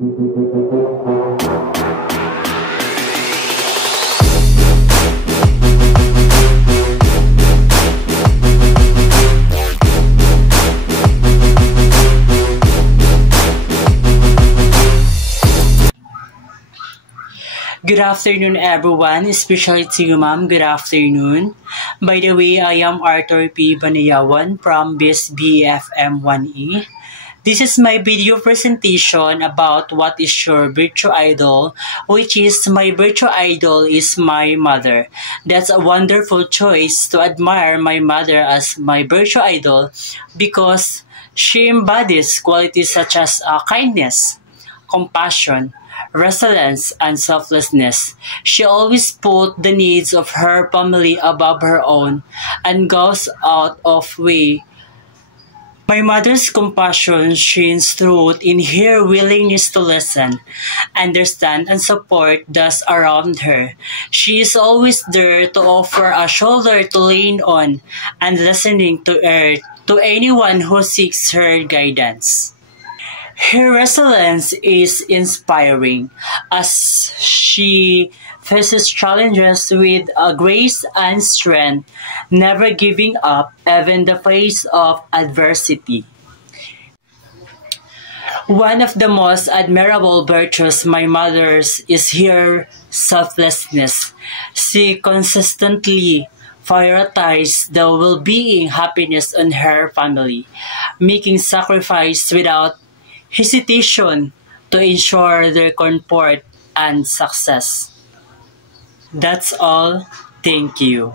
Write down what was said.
Good afternoon, everyone, especially to you, ma'am. Good afternoon. By the way, I am Arthur P. Banayawan from BSBFM 1E. This is my video presentation about what is your virtual idol, which is my virtual idol is my mother. That's a wonderful choice to admire my mother as my virtual idol because she embodies qualities such as kindness, compassion, resilience, and selflessness. She always put the needs of her family above her own and goes out of way. My mother's compassion shines through in her willingness to listen, understand, and support those around her. She is always there to offer a shoulder to lean on and listening to anyone who seeks her guidance. Her resilience is inspiring as she faces challenges with grace and strength, never giving up even in the face of adversity. One of the most admirable virtues my mother's is her selflessness. She consistently prioritizes the well-being happiness of her family, making sacrifice without hesitation to ensure their comfort and success. That's all. Thank you.